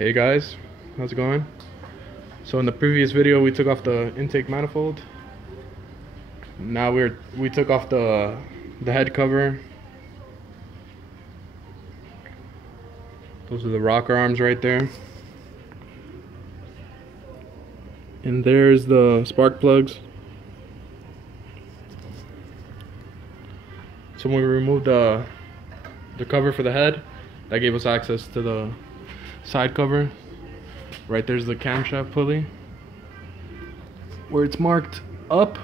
Hey guys, how's it going? So in the previous video we took off the intake manifold. Now we took off the head cover. Those are the rocker arms right there. And there's the spark plugs. So when we removed the cover for the head, that gave us access to the side cover. Right there's the camshaft pulley. Where it's marked up,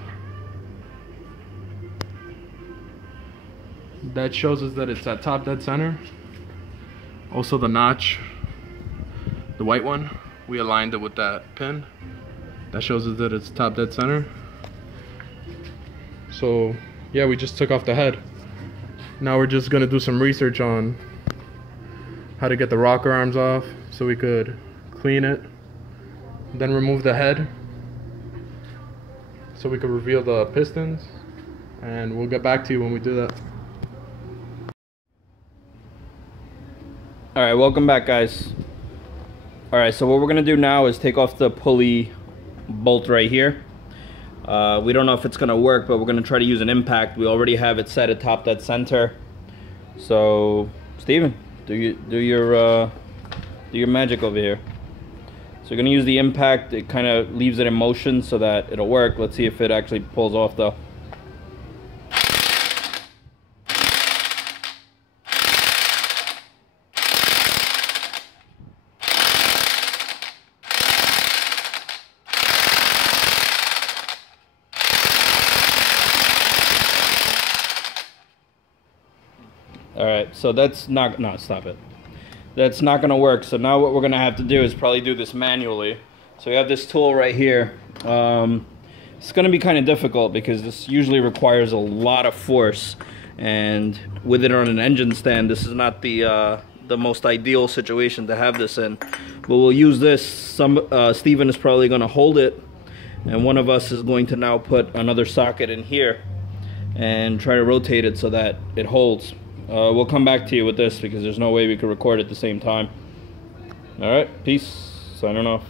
that shows us that it's at top dead center. Also the notch, the white one, we aligned it with that pin. That shows us that it's top dead center. So yeah, we just took off the head. Now we're just gonna do some research on how to get the rocker arms off so we could clean it, then remove the head so we could reveal the pistons, and we'll get back to you when we do that. Alright, welcome back guys. Alright, so what we're gonna do now is take off the pulley bolt right here. We don't know if it's gonna work, but we're gonna try to use an impact. We already have it set at top dead center. So Steven, do your magic over here. So you're gonna use the impact. It kind of leaves it in motion so that it'll work. Let's see if it actually pulls off though. Alright, so that's not, no, stop it. That's not gonna work. So now what we're gonna have to do is probably do this manually. So we have this tool right here. It's gonna be kind of difficult because this usually requires a lot of force, and with it on an engine stand, this is not the most ideal situation to have this in. But we'll use this. Steven is probably gonna hold it, and one of us is going to now put another socket in here and try to rotate it so that it holds. We'll come back to you with this because there's no way we could record at the same time. Alright, peace. Signing off.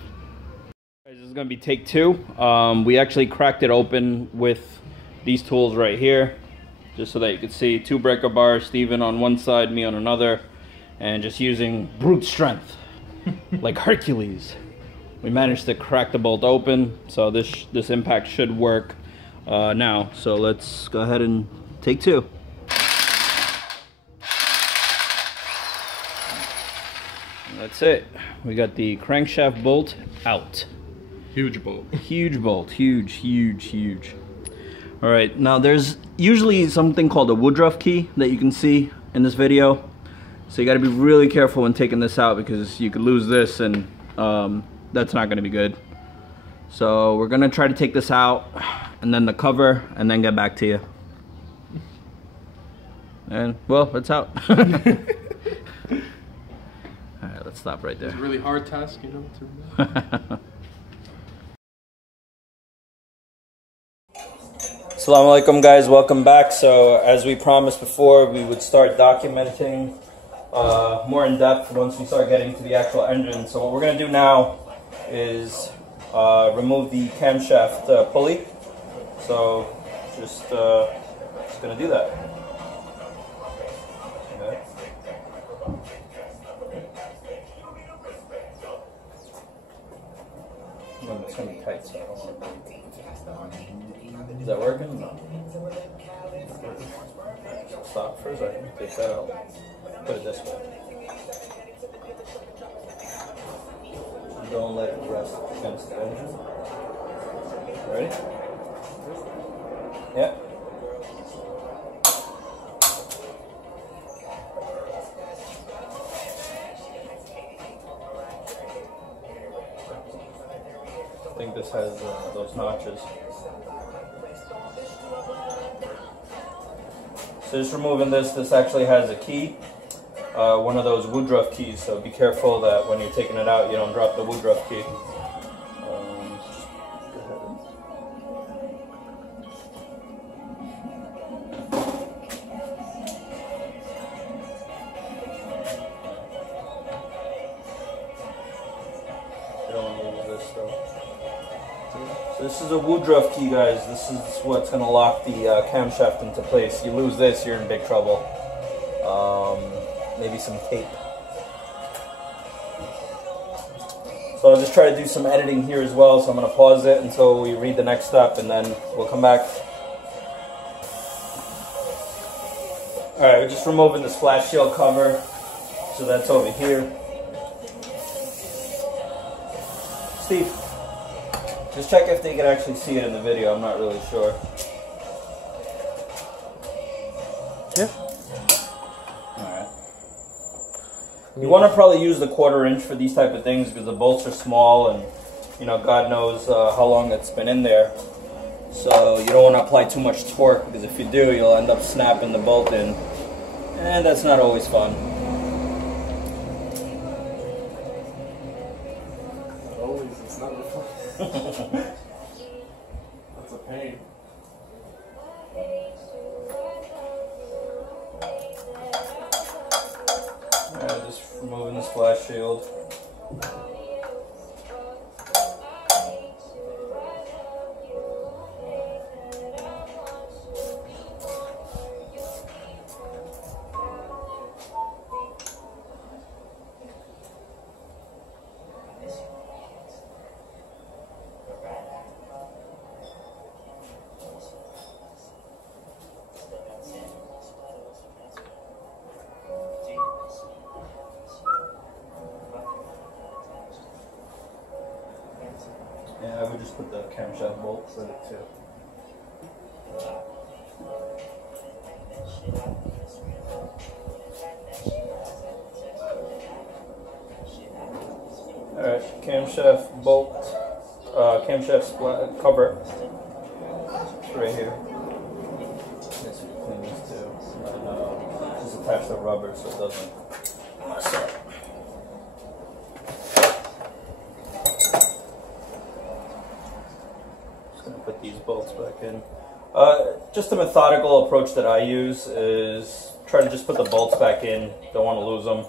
This is going to be take two. We actually cracked it open with these tools right here, just so that you could see two breaker bars, Steven on one side, me on another, and just using brute strength, like Hercules. We managed to crack the bolt open, so this impact should work now. So let's go ahead and take two. That's it. We got the crankshaft bolt out. Huge bolt. Huge bolt. Huge, huge, huge. All right, now there's usually something called a Woodruff key that you can see in this video. So you got to be really careful when taking this out because you could lose this, and that's not going to be good. So we're going to try to take this out, and then the cover, and then get back to you. And well, it's out. Alright, let's stop right there. It's a really hard task, you know, Assalamu alaikum guys, welcome back. So as we promised before, we would start documenting more in depth once we start getting to the actual engine. So what we're going to do now is remove the camshaft pulley. So just going to do that. Okay. Well, it's going to be tight, so I don't want to... Is that working? No. Stop for a second. Take that out. Put it this way. Don't let it rest against the engine. Ready? Yep. I think this has those notches. So just removing this actually has a key, one of those Woodruff keys, so be careful that when you're taking it out you don't drop the Woodruff key. This is a Woodruff key, guys. This is what's going to lock the camshaft into place. You lose this, you're in big trouble. Maybe some tape. So I'll just try to do some editing here as well, so I'm going to pause it until we read the next step, and then we'll come back. Alright, we're just removing the splash shield cover, so that's over here. Steve, just check if they can actually see it in the video, I'm not really sure. Yeah. Alright. You want to probably use the 1/4 inch for these type of things because the bolts are small and, you know, God knows how long it's been in there. So you don't want to apply too much torque because if you do, you'll end up snapping the bolt in. And that's not always fun. Not always, it's not fun. That's a pain. Alright, just removing the splash shield. Yeah, I would just put the camshaft bolts in it too. Alright, camshaft bolt, camshaft cover. It's right here. Guess we clean these too. And just attach the rubber so it doesn't mess up. Put these bolts back in. Just a methodical approach that I use is try to just put the bolts back in. Don't want to lose them.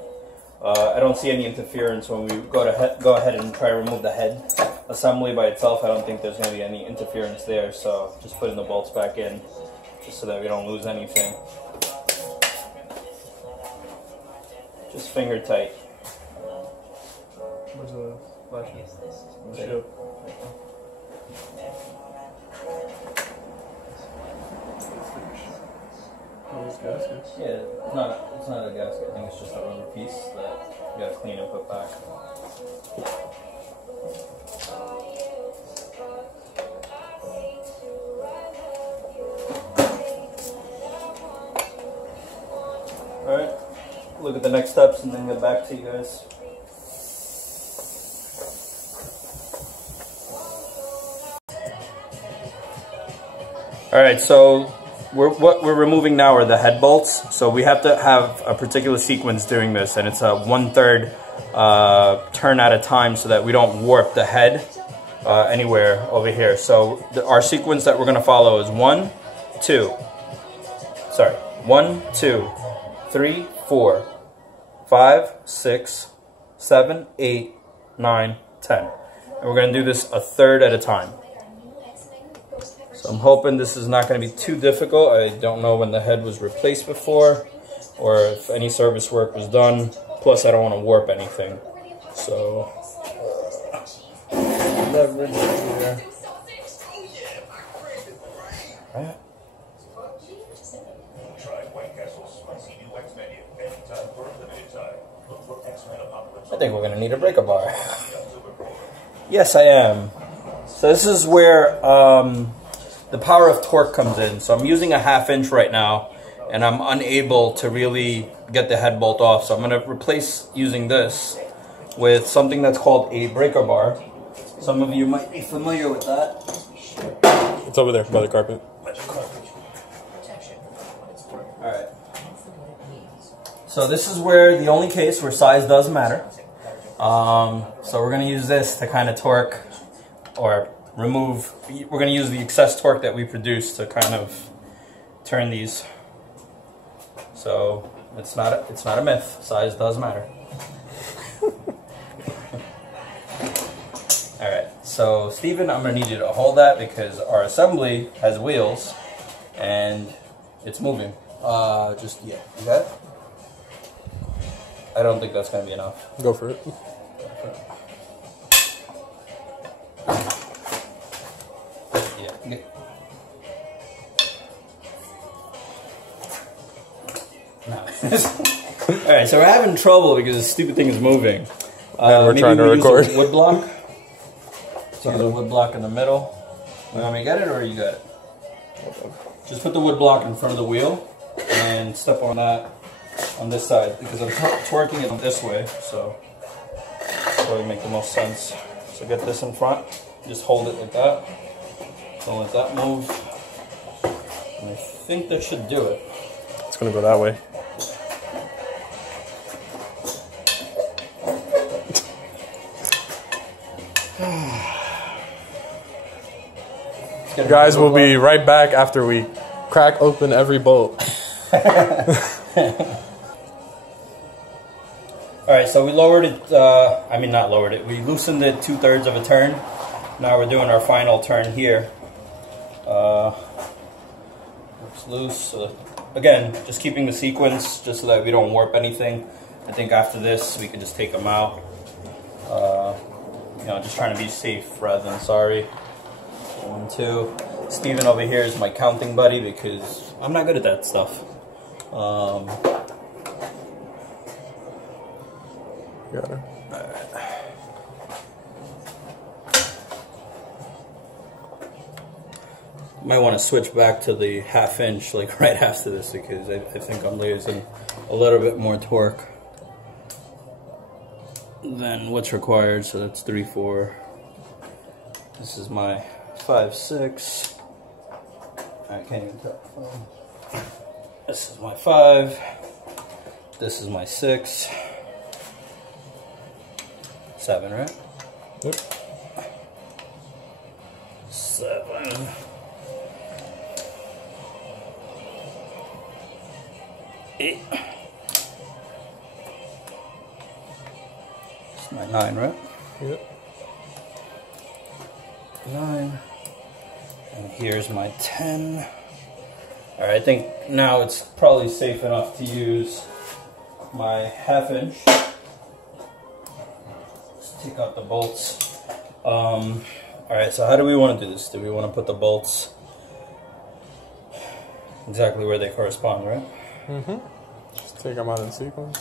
I don't see any interference when we go ahead and try to remove the head assembly by itself. I don't think there's going to be any interference there. So just putting the bolts back in just so that we don't lose anything. Just finger tight. Where's the flash? Okay. Gaskets? Yeah, it's not a gasket. I think it's just a rubber piece that you gotta clean and put back. Alright, look at the next steps and then get back to you guys. Alright, so what we're removing now are the head bolts. So we have to have a particular sequence doing this, and it's a 1/3 turn at a time so that we don't warp the head anywhere over here. So our sequence that we're going to follow is 1, 2, 3, 4, 5, 6, 7, 8, 9, 10. And we're going to do this a third at a time. So I'm hoping this is not going to be too difficult. I don't know when the head was replaced before or if any service work was done. Plus, I don't want to warp anything. So, leverage here. Right. I think we're going to need a breaker bar. Yes, I am. So this is where the power of torque comes in. So I'm using a 1/2 inch right now, and I'm unable to really get the head bolt off. So I'm going to replace using this with something that's called a breaker bar. Some of you might be familiar with that. It's over there by the carpet. Alright. So this is where the only case where size does matter. So we're going to use this to kind of torque or remove. We're going to use the excess torque that we produce to kind of turn these. So it's not a myth. Size does matter. All right. So Steven, I'm gonna need you to hold that because our assembly has wheels and it's moving. Just, yeah, you got it? I don't think that's gonna be enough. Go for it. Yeah. No. Alright, so we're having trouble because this stupid thing is moving. And we're trying to record. Use a wood block. So there's a wood block in the middle. You want me to get it or you got it? Just put the wood block in front of the wheel and step on that on this side because I'm twerking it this way, so that'll probably make the most sense. So get this in front, just hold it like that. Don't let that move. And I think that should do it. It's gonna go that way. Guys, we'll be right back after we crack open every bolt. Alright, so we lowered it, I mean not lowered it, we loosened it 2/3 of a turn. Now we're doing our final turn here. It's loose. So again, just keeping the sequence just so that we don't warp anything. I think after this we can just take them out. You know, just trying to be safe rather than sorry. 1, 2. Steven over here is my counting buddy because I'm not good at that stuff. Got it. Might want to switch back to the 1/2 inch like right after this because I think I'm losing a little bit more torque than what's required. So that's 3/4. This is my 5/6. I can't even tell. This is my 5. This is my 6. 7, right? Yep. 7. 8. It's my 9, right? Yep. 9. And here's my 10. Alright, I think now it's probably safe enough to use my 1/2 inch. Let's take out the bolts. Alright, so how do we want to do this? Do we want to put the bolts exactly where they correspond, right? Mm-hmm. Just take them out in sequence.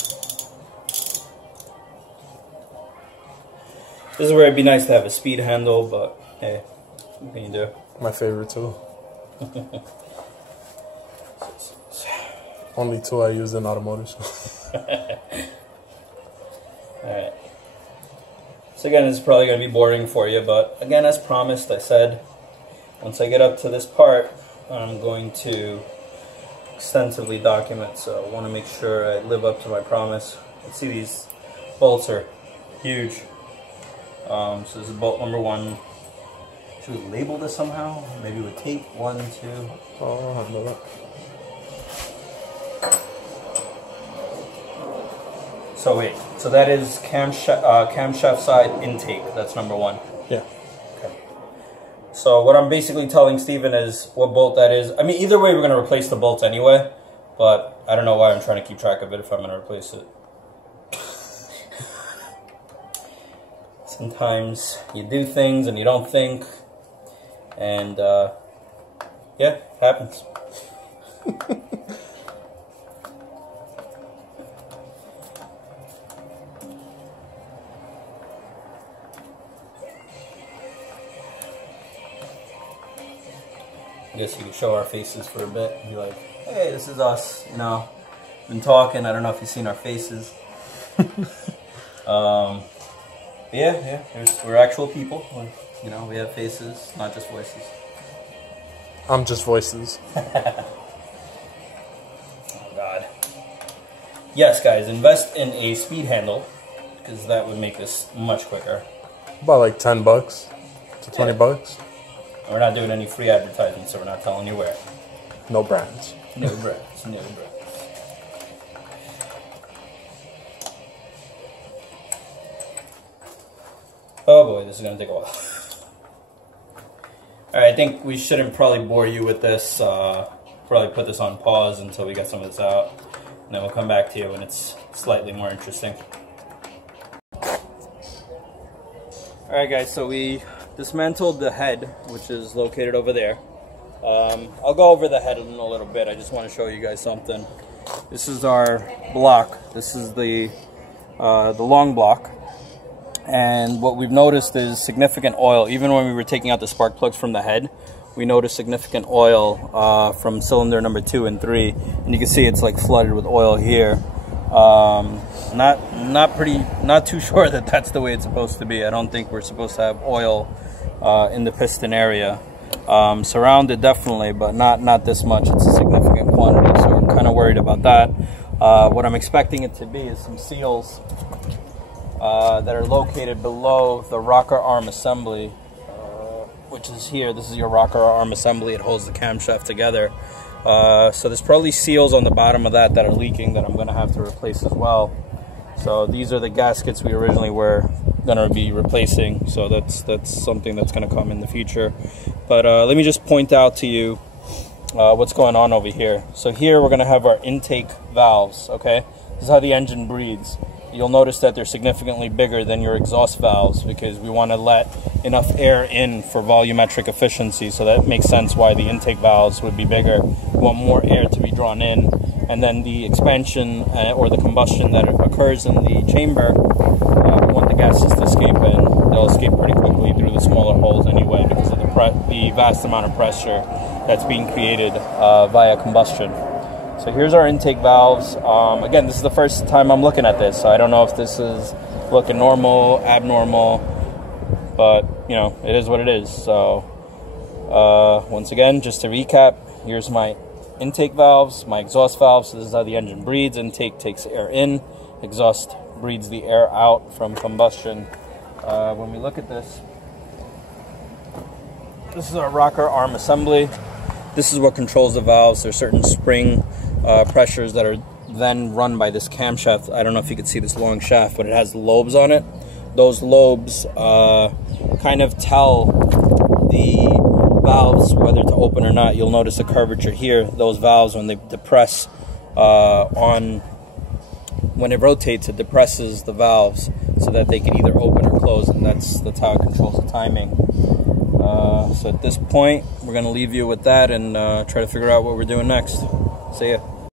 This is where it'd be nice to have a speed handle, but hey, what can you do? My favorite tool. Only tool I use in automotive. Alright. So again, it's probably going to be boring for you, but again, as promised, I said, once I get up to this part, I'm going to extensively document, so I want to make sure I live up to my promise. You see these bolts are huge. So this is bolt number 1. Should we label this somehow? Maybe with tape. 1, 2. Oh, I'll handle that. So wait, so that is camshaft side intake. That's number 1. Yeah. Okay. So what I'm basically telling Steven is what bolt that is. I mean, either way, we're going to replace the bolts anyway, but I don't know why I'm trying to keep track of it if I'm going to replace it. Sometimes you do things and you don't think, and yeah, it happens. I guess you could show our faces for a bit and be like, hey, this is us, you know, been talking, I don't know if you've seen our faces. Yeah, we're actual people, you know, we have faces, not just voices. I'm just voices. Oh God. Yes, guys, invest in a speed handle, because that would make this much quicker. About like $10 to $20. We're not doing any free advertising, so we're not telling you where. No brands. No brands, no brands. Oh boy, this is gonna take a while. Alright, I think we shouldn't probably bore you with this. Probably put this on pause until we get some of this out. And then we'll come back to you when it's slightly more interesting. Alright guys, so we dismantled the head, which is located over there. I'll go over the head in a little bit. I just want to show you guys something. This is our block. This is the long block. And what we've noticed is significant oil. Even when we were taking out the spark plugs from the head, we noticed significant oil from cylinder number 2 and 3. And you can see it's like flooded with oil here. Not too sure that that's the way it's supposed to be. I don't think we're supposed to have oil in the piston area. Surrounded definitely, but not this much. It's a significant quantity, so we're kind of worried about that. What I'm expecting it to be is some seals that are located below the rocker arm assembly, which is here. This is your rocker arm assembly. It holds the camshaft together. So there's probably seals on the bottom of that are leaking that I'm going to have to replace as well. So these are the gaskets we originally were going to be replacing. So that's something that's going to come in the future. But let me just point out to you what's going on over here. So here we're going to have our intake valves, okay? This is how the engine breathes. You'll notice that they're significantly bigger than your exhaust valves because we want to let enough air in for volumetric efficiency. So that makes sense why the intake valves would be bigger. We want more air to be drawn in. And then the expansion or the combustion that occurs in the chamber, we want the gases to escape, and they'll escape pretty quickly through the smaller holes anyway because of the vast amount of pressure that's being created via combustion. So here's our intake valves. Again, this is the first time I'm looking at this, so I don't know if this is looking normal, abnormal, but you know, it is what it is. So once again, just to recap, here's my intake valves, my exhaust valves. So this is how the engine breathes. Intake takes air in, exhaust breathes the air out from combustion. When we look at this, this is our rocker arm assembly. This is what controls the valves. There's certain spring pressures that are then run by this camshaft. I don't know if you can see this long shaft, but it has lobes on it. Those lobes kind of tell the valves whether to open or not. You'll notice a curvature here. Those valves, when they depress when it rotates, it depresses the valves so that they can either open or close, and that's how it controls the timing. So at this point, we're going to leave you with that and try to figure out what we're doing next. See ya.